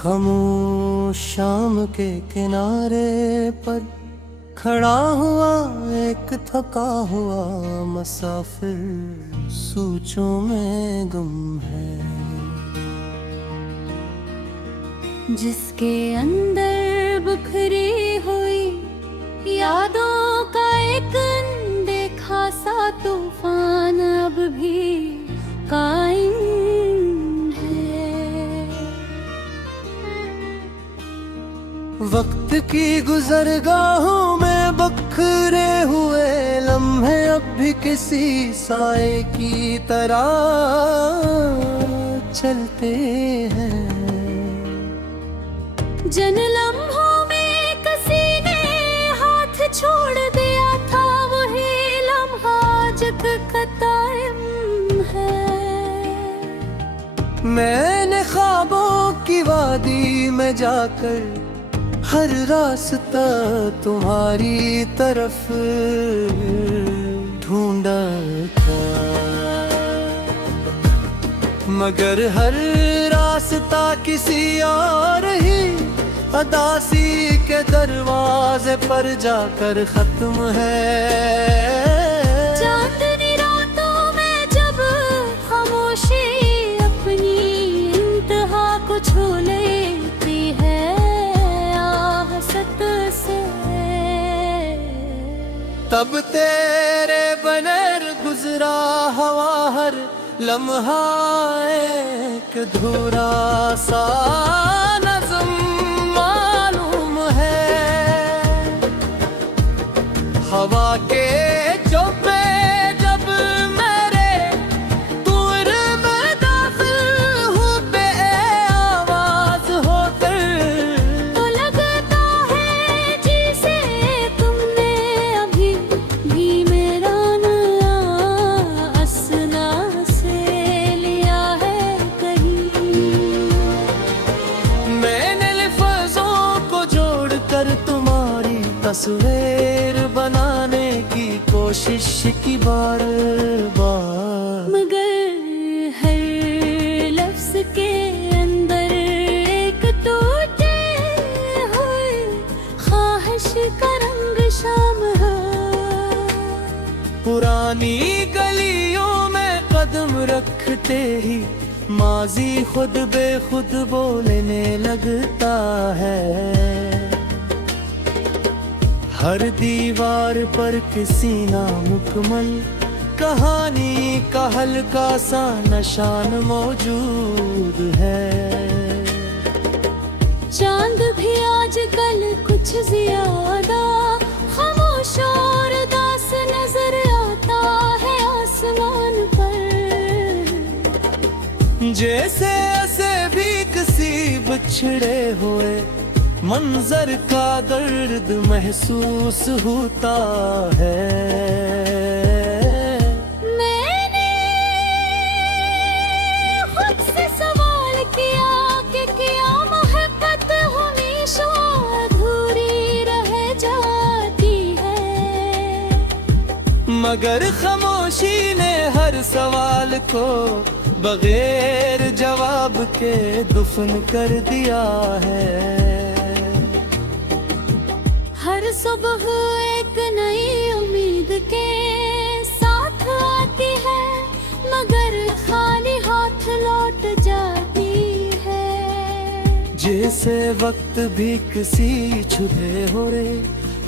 खामोश शाम के किनारे पर खड़ा हुआ एक थका हुआ मुसाफिर सोचों में गुम है, जिसके अंदर बिखरी हुई यादों का एक अनदेखा सा तूफान अब भी कायम है। वक्त की गुजरगाहों में बखरे हुए लम्हे अब भी किसी साए की तरह चलते हैं। जिन लम्हों में किसी ने हाथ छोड़ दिया था वही लम्हा जग का कायम है। मैंने ख्वाबों की वादी में जाकर हर रास्ता तुम्हारी तरफ ढूंढा था, मगर हर रास्ता किसी और ही अदासी के दरवाजे पर जाकर खत्म है। चांदनी रातों में जब खामोशी अपनी इंतहा को छू लेती है आहसत से, तब तेरे बनर गुजरा हवा हर लम्हा एक धूरा सा नज़्म मालूम है। हवा के चौपे जब मेरे दूर में दाखिल हूँ बेआवाज होकर, तो लगता है जिसे तुमने अभी भी मेरा नाम असना से लिया है कहीं। मैंने लफ्ज़ों को जोड़कर तुम्हारी तस्वीर बनाने की कोशिश की बार बार, मगर हर लफ्ज के अंदर एक टूटे हुए ख्वाहिश का रंग शाम है। पुरानी गलियों में कदम रखते ही माजी खुद बेखुद बोलने लगता है। हर दीवार पर किसी नामुकम्मल कहानी का हल्का सा निशान मौजूद है। चांद भी आजकल कुछ ज्यादा खामोश और उदास नजर आता है आसमान पर, जैसे ऐसे भी किसी बिछड़े हुए मंजर का दर्द महसूस होता है। मैंने खुद से सवाल किया कि क्या मोहब्बत हमेशा अधूरी रह जाती है, मगर खामोशी ने हर सवाल को बगैर जवाब के दफन कर दिया है। हर सुबह एक नई उम्मीद के साथ आती है, मगर खाली हाथ लौट जाती है। जैसे वक्त भी किसी छुपे हो रे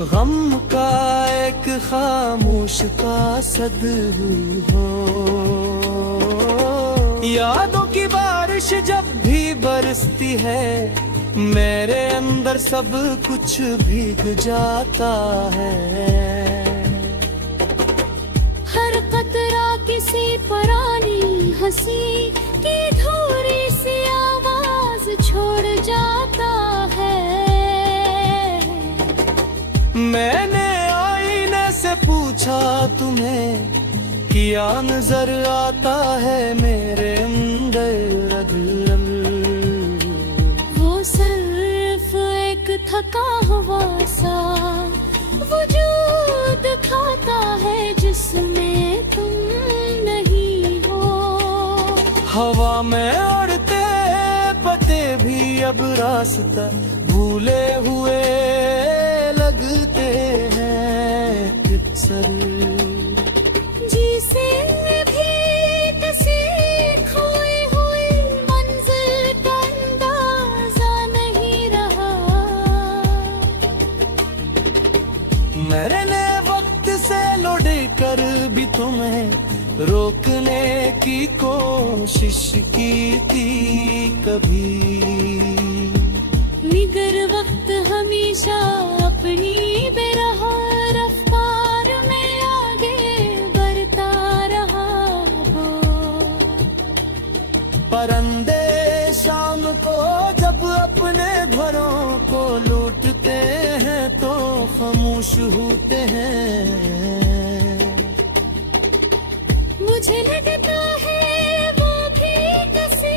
गम का एक खामोश का सद हो। यादों की बारिश जब भी बरसती है मेरे अंदर सब कुछ भीग जाता है। हर कतरा किसी पुरानी हंसी की धूरी सी आवाज छोड़ जाता है। मैंने आईने से पूछा तुम्हें क्या नजर आता है मेरे अंदर अदल, वो सिर्फ एक थका हुआ सा वजूद खाता है जिसमें तुम नहीं हो। हवा में उड़ते पते भी अब रास्ता भूले हुए लगते हैं अक्सर। जिसे भी किसी खोई हुई मंजिल का अंदाजा नहीं रहा। मैंने वक्त से लौट कर भी तुम्हें रोकने की कोशिश की थी कभी, मगर वक्त हमेशा अपनी बेरहा रफ्तार में आगे बढ़ता रहा। वो परिंदे शाम को जब अपने घरों को लूटते हैं तो खामोश होते हैं। मुझे लगता है वो भी किसी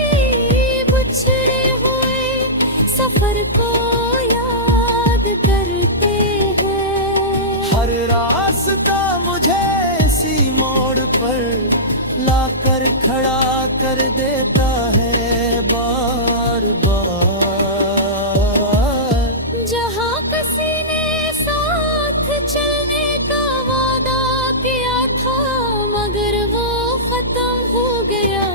बिछड़े हुए सफर को याद करते हैं। हर रास्ता मुझे इसी मोड़ पर लाकर खड़ा कर देता है बार बार। जहाँ किसी ने साथ चलने का वादा किया था मगर वो खत्म हो गया।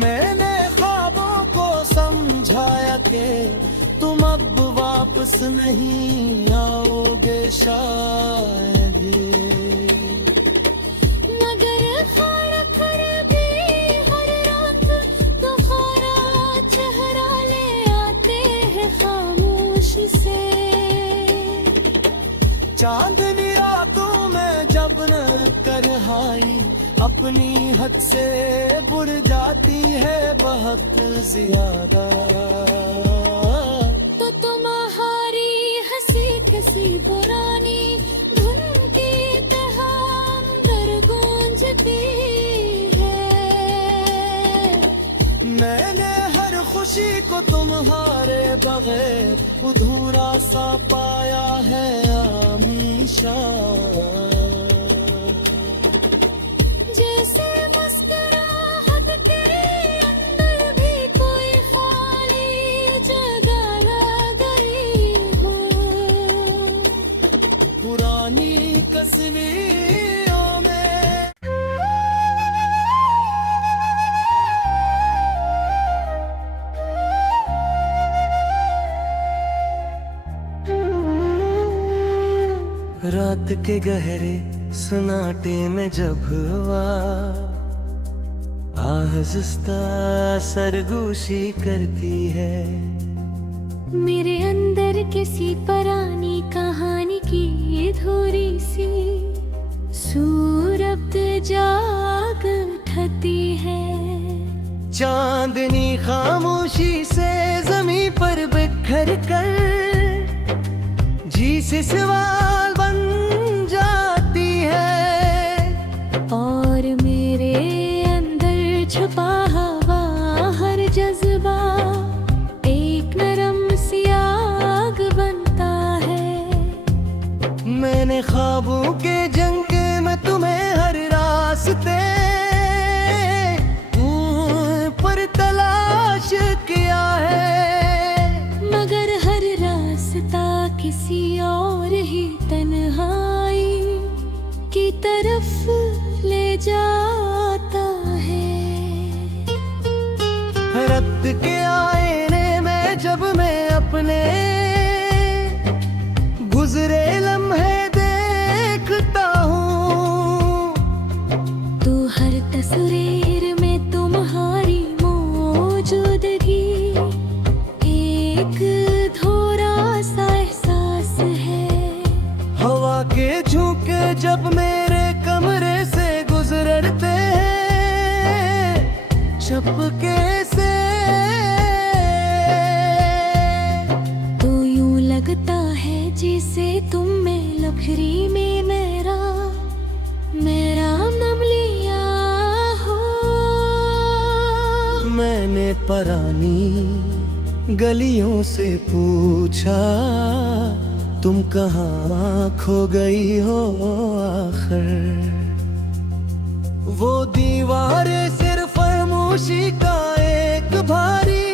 मैंने ख्वाबों को समझाया कि तुम अब वापस नहीं आओगे शायद, मगर खड़ खड़ भी हर रात दोबारा चेहरा ले आते हैं खामोश से। चांदनी रातों में जब न करहाई अपनी हद से बुड़ जाती है बहुत ज्यादा। तो तुम्हारी हंसी किसी पुरानी धुन की तरह अंदर गूंजती है। मैंने हर खुशी को तुम्हारे बगैर अधूरा सा पाया है हमेशा। जैसे मुस्कुराहट के अंदर भी कोई खाली जगह रह गई हो। पुरानी कसमियों में रात के गहरे सन्नाटे में जब हुआ आहिस्ता सरगोशी करती है। मेरे अंदर किसी पुरानी कहानी की अधूरी सी सूरत जाग उठती है। चांदनी खामोशी से जमीन पर बिखर कर जी से सवाल बन जाती है। और मेरे अंदर छुपा हुआ हर जज्बा एक नरम सी आग बनता है। मैंने ख्वाबों के जंग में तुम्हें हर रास्ते पर तलाश किया है, मगर हर रास्ता किसी और ही तन्हाई की तरफ ले जाता है। रब्त के आईने में जब मैं अपने गुजरे लम्हे देखता हूँ तो हर तस्वीर में तुम्हारी मौजूदगी एक धोरा सा एहसास है। हवा के झोंके जब मेरे कमरे से गुजरते हैं चपके से तो यूं लगता है जैसे तुम में लखरी में मेरा नाम लिया हो। मैंने पुरानी गलियों से पूछा तुम कहाँ खो गई हो आखिर। वो दीवारें सिर्फ खामोशी का एक भारी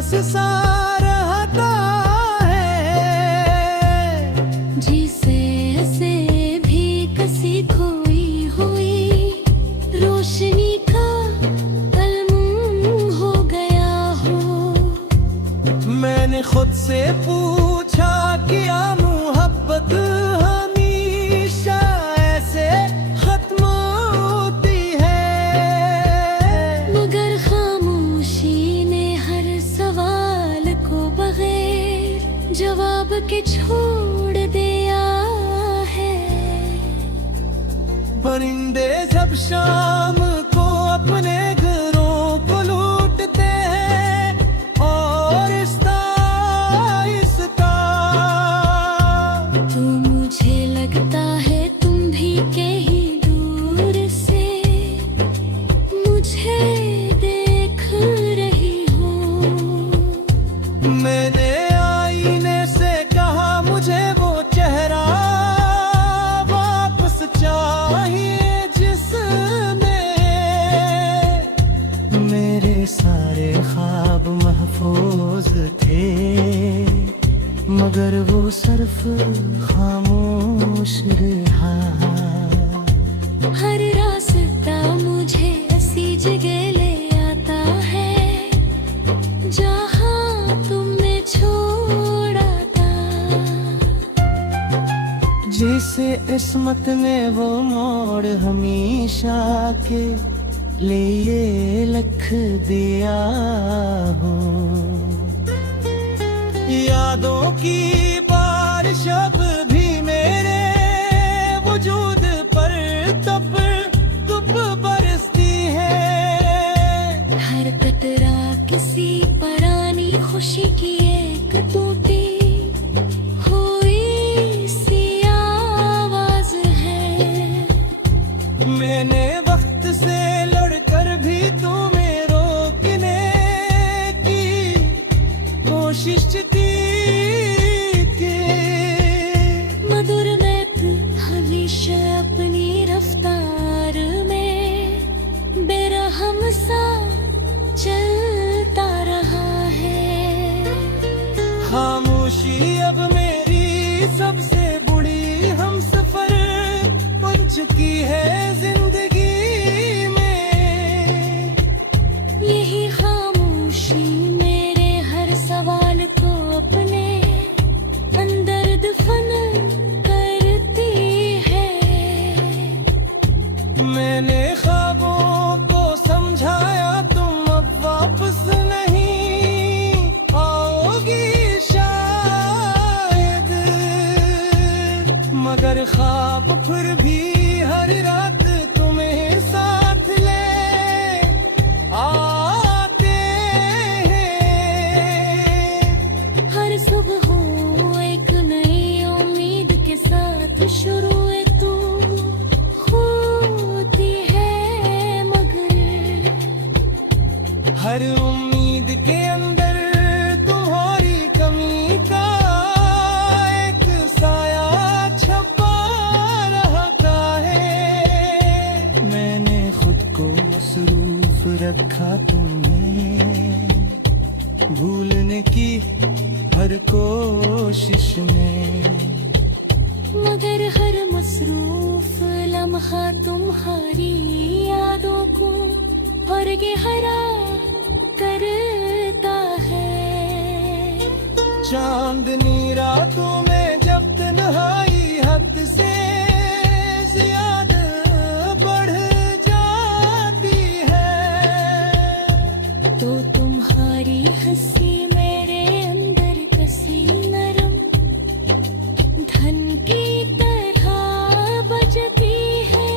एहसास सा रहता है, जिसे से भी कसी खोई हुई रोशनी का अलमुम हो गया हो। मैंने खुद से पूछा क्या मोहब्बत हमेशा ऐसे खत्म होती है, मगर खामोशी ने हर सवाल को बगैर जवाब के छोड़ दिया है। परिंदे जब शाम को अपने घरों को लूटते हैं और आहिस्ता तो मुझे लगता है तुम भी कहीं दूर से मुझे देख रही हो। मैंने आईने से कहा मुझे वो चेहरा वापस चाहिए जिसमें मेरे सारे ख्वाब महफूज थे, मगर वो सिर्फ खामोश रहा। हर रास्ता मुझे ऐसी जगह ले आता है जहाँ तुमने छोड़ा था। जिसे किस्मत ने वो मोड़ हमेशा के लिए लिख दिया हो। यादों की बारिश अब भी मेरे वजूद पर तप तप बरसती है। हर कतरा किसी पुरानी खुशी की एक टूटी हुई सी आवाज है। मैंने वक्त से लड़कर भी तुम्हें रोकने की कोशिश की, मधुर नैत हमेशा अपनी रफ्तार में बेरहम सा चलता रहा है। खामोशी अब मेरी सबसे बुरी हमसफर बन चुकी है जिंदगी में। यही खामोशी मेरे हर सवाल को अपने अंदर दफन करती है। मैंने ख्वाबों को समझाया तुम अब वापस नहीं आओगी शायद, मगर ख्वाब फिर भी हर रात तुम्हें साथ ले आते हैं। हर सुबह हो एक नई उम्मीद के साथ शुरू तू होती है, मगर हर उम्मीद के अंदर तुम्हारी कमी का एक साया छपा रहता है। मैंने खुद को मसरूफ रखा तुम्हें भूलने की हर कोशिश में, मगर हर मसरूफ लम्हा तुम्हारी यादों को और गहरा करता है। चांदनी रातों में जब तन्हाई हद से ज्यादा बढ़ जाती है, तो तुम्हारी हंसी मेरे अंदर कसी नरम धन की तरह बजती है।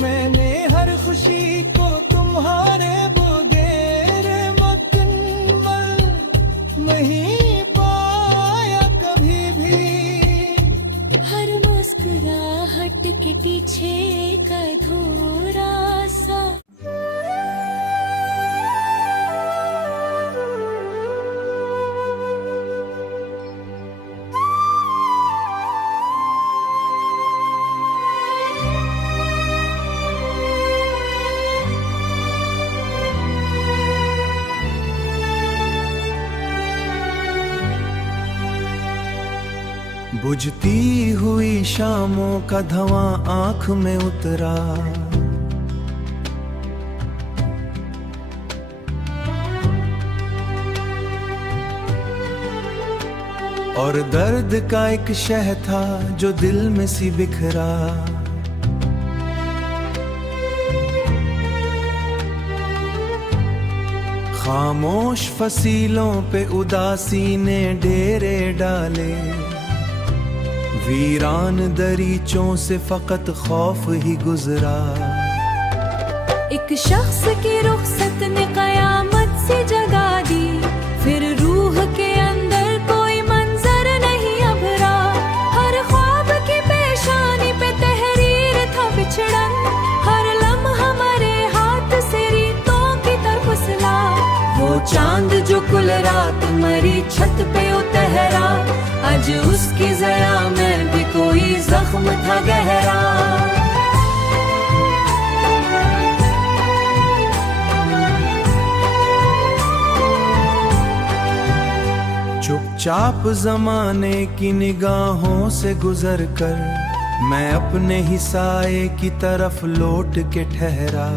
मैंने हर खुशी को तुम्हारे बगैर मुकम्मल नहीं पाया। बुझती हुई शामों का धवां आंख में उतरा, और दर्द का एक शह था जो दिल में सी बिखरा। खामोश फसीलों पे उदासी ने डेरे डाले, वीरान दरीचों से फकत खौफ ही गुजरा। एक शख्स की रुखसत ने कयामत से जगा दी, फिर रूह के अंदर कोई मंजर नहीं अभरा। हर ख्वाब की पेशानी पे तहरीर था बिछड़न, हर लम्हा हमारे हाथ से रीतों की तरफ सला। वो चांद जो कुल रात मरी छत पे उतहरा, आज उसकी ज़या में भी कोई जख्म था गहरा। चुपचाप जमाने की निगाहों से गुजर कर मैं अपने ही साए की तरफ लौट के ठहरा।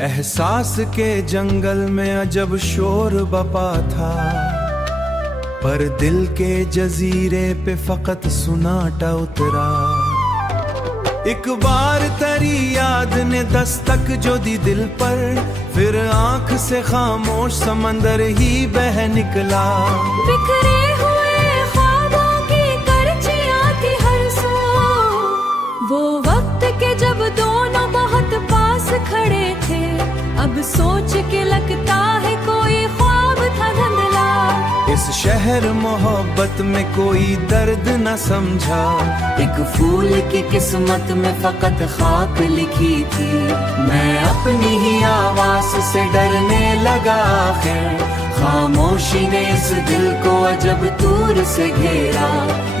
एहसास के जंगल में अजब शोर बपा था, पर दिल के जजीरे पे फकत सुनाटा उतरा। एक बार तेरी याद ने दस्तक जो दी दिल पर, फिर आंख से खामोश समंदर ही बह निकला। बिखरे हुए ख्वाबों की करचियां थी हर सो, वो वक्त के जब दोनों बहुत पास खड़े थे। अब सोच के लगता है कोई ख्वाब था धुंधला। इस शहर मोहब्बत में कोई दर्द न समझा, एक फूल की किस्मत में फकत खाक लिखी थी। मैं अपनी ही आवाज से डरने लगा। आखिर खामोशी ने इस दिल को अजब दूर से घेरा।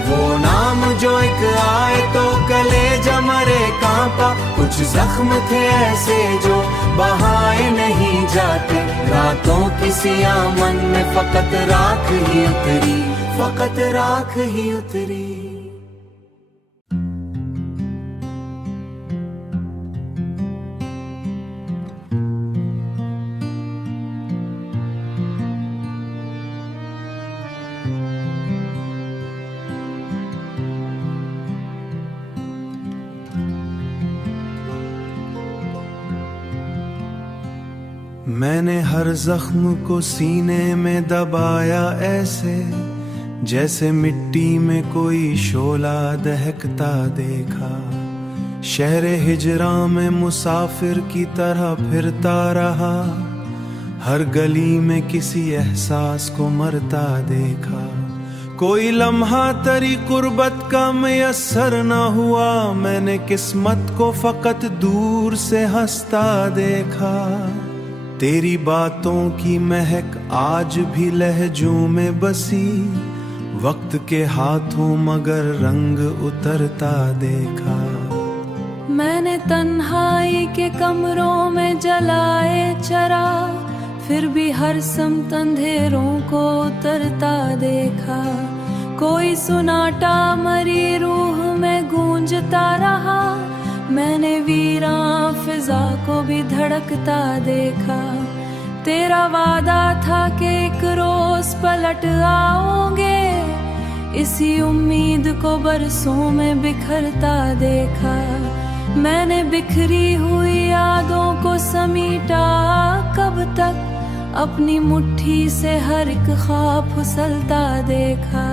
वो नाम जो एक आए तो कलेजा मरे कांपा, कुछ जख्म थे ऐसे जो बहाए नहीं जाते। रातों की सियाह मन में फकत राख ही उतरी, फकत राख ही उतरी। मैंने हर जख्म को सीने में दबाया ऐसे, जैसे मिट्टी में कोई शोला दहकता देखा। शहर हिजरा में मुसाफिर की तरह फिरता रहा, हर गली में किसी एहसास को मरता देखा। कोई लम्हा तेरी कुर्बत का मयस्सर न हुआ, मैंने किस्मत को फकत दूर से हंसता देखा। तेरी बातों की महक आज भी लहजों में बसी, वक्त के हाथों मगर रंग उतरता देखा। मैंने तन्हाई के कमरों में जलाए चरा, फिर भी हर समत अंधेरों को उतरता देखा। कोई सुनाटा मरी रूह में गूंजता रहा, मैंने वीरां फिजा को भी धड़कता देखा। तेरा वादा था कि एक रोज पलट आओगे, इसी उम्मीद को बरसों में बिखरता देखा। मैंने बिखरी हुई यादों को समीटा, कब तक अपनी मुट्ठी से हर एक ख्वाब फिसलता देखा।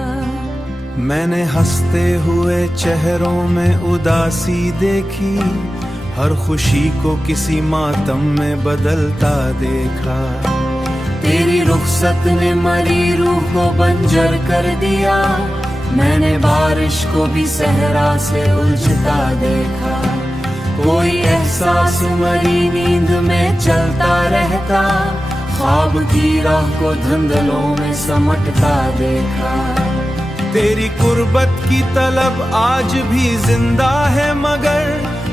मैंने हंसते हुए चेहरों में उदासी देखी, हर खुशी को किसी मातम में बदलता देखा। तेरी रुखसत ने मरी रूह को बंजर कर दिया, मैंने बारिश को भी सहरा से उलझता देखा। कोई एहसास मरी नींद में चलता रहता, ख्वाब की राह को धुंधलों में समटता देखा। तेरी कुर्बत की तलब आज भी जिंदा है, मगर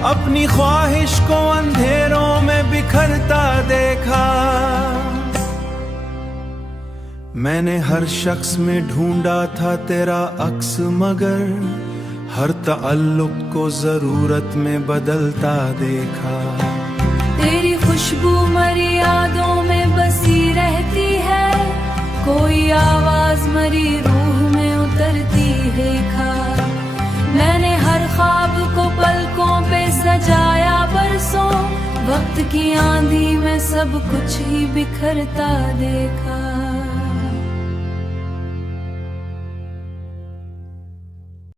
अपनी ख्वाहिश को अंधेरों में बिखरता देखा। मैंने हर शख्स में ढूंढा था तेरा अक्स, मगर हर ताल्लुक को जरूरत में बदलता देखा। तेरी खुशबू मरी यादों में बसी रहती है, कोई आवाज मरी रूह में उतरती है खा। मैंने हर ख्वाब को पलकों पे सजाया बरसों, वक्त की आंधी में सब कुछ ही बिखरता देखा।